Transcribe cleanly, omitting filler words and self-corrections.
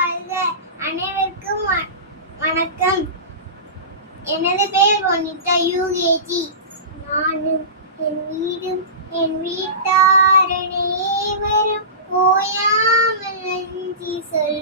வாழ்க. அனைவருக்கும் வணக்கம். எனது பெயர் வனிதா, யுகேஜி. நானும் என் வீடும் என் வீட்டார் அனைவரும் ஓயாமல் நன்றி சொல்